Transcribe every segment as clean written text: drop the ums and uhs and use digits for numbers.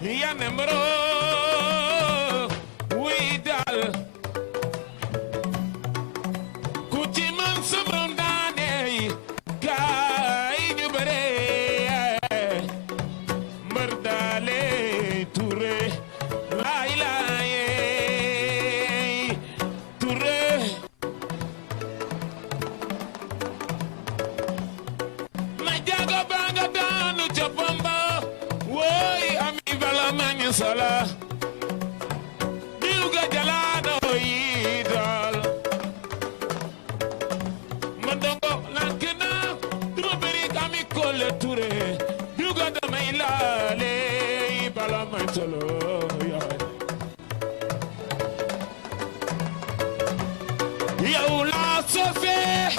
ya nembro wi dal ku ci man sama daane gaay ñu bare mbër daale Touré laay laaye Touré ma jaaga baa nga daanu ca Bamba woy ami bala mañu sala diw ga jalaano yi daal ma dongo lank na duma bëri ami Kole Touré diw ga damay laale bala mañ solo yow laa sofee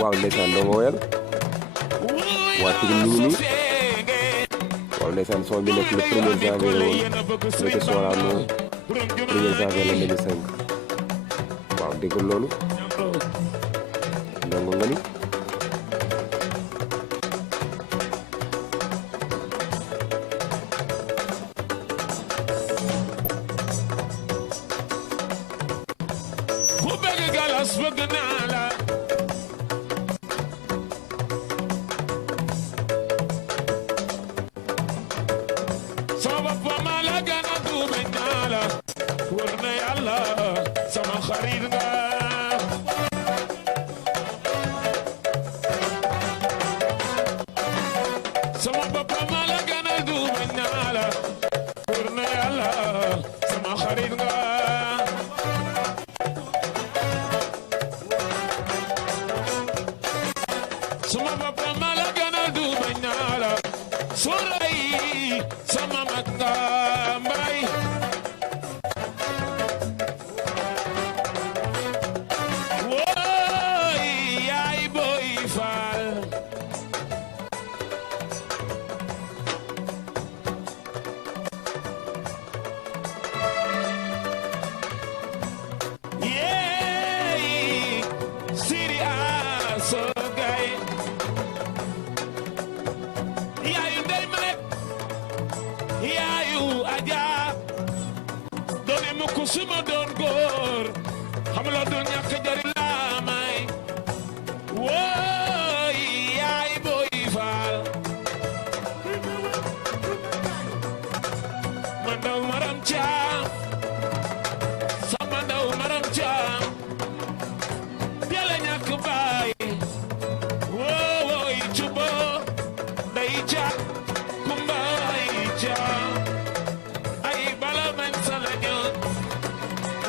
waaw ndeysaan ndongo woyal waa Pikine ñu ngi nii waaw ndeysaan son bi nekk le 1er janvier la woon le ca Sorano 1er janvier la 2005 waaw déggal loolu ndongo nga ni ku bëgg galas bëgg naa la sama pama la gana duube naa la wër na yàlla sama xarit nga sama pama la gana duube naa la wër na yàlla sama xarit nga sama papa la gana duube naa la soray sama mag nga mbay woy yaay boy faal yeey siri aso gay yaayu ndey manet yaayu aja doone mu ko suma doon góor xamuloo doon ñàkk jari laa may wooy yaay boy faal ma ndaw maram caam sama ndaw maram caam teel a ñàkk baay wooy cubo day caam kumbaay caam ay bala man salaño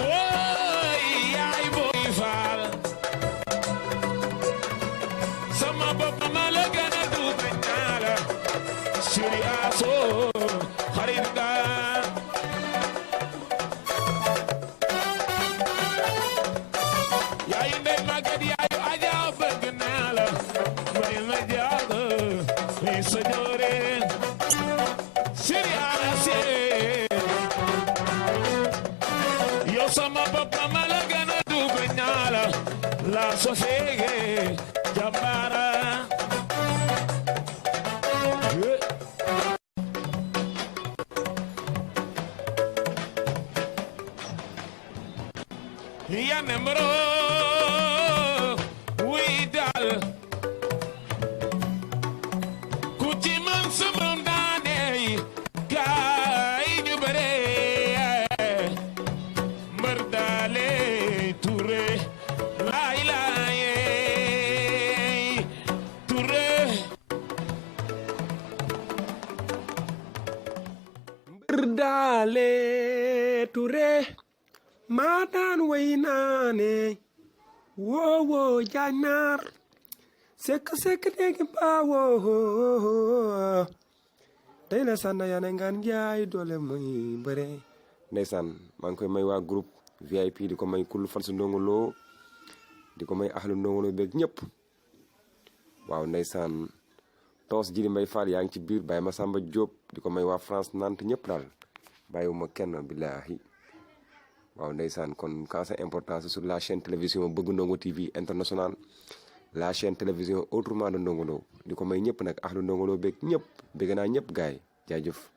wooy yaay boy faal sama bopp ma la gën a duube naa la siri aso xarit nga yaayu ndey màggat yaayu aja bëgg naa la may ma jaaga may sa joore siri ase yow sama bopp ma la gën a duube naa la la so feege jàmbaara ya nembro wi dal ku ci man sama daane gaay ñu bare mbër daale Touré laay laaye Touré Touré maa daan way naa ne woowoo jaañaar sekk dégg baawoo tey la sànna yaa ne ngaan jaay doole muy bëre. ndeysaan maa ngi koy may waa groupe VIP di ko may kul fan su Ndongo Lo di ko may axlu Ndongo Lo beeg ñëpp waaw ndeysaan toos Jili Mbay Fall yaa ngi ci biir Baye Massamba Diop di ko may waa France Nantes ñëpp daal bàyyiwuma kenn billaahi waaw ndeysaan kon quand c'est important sur la chaîne télévision Bëgg Ndongo TV international la chaîne télévision autrement de Ndongo Lo di ko may ñëpp nag axlu Ndongo Lo beeg ñëpp bëgg naa ñëpp gaay jaajëf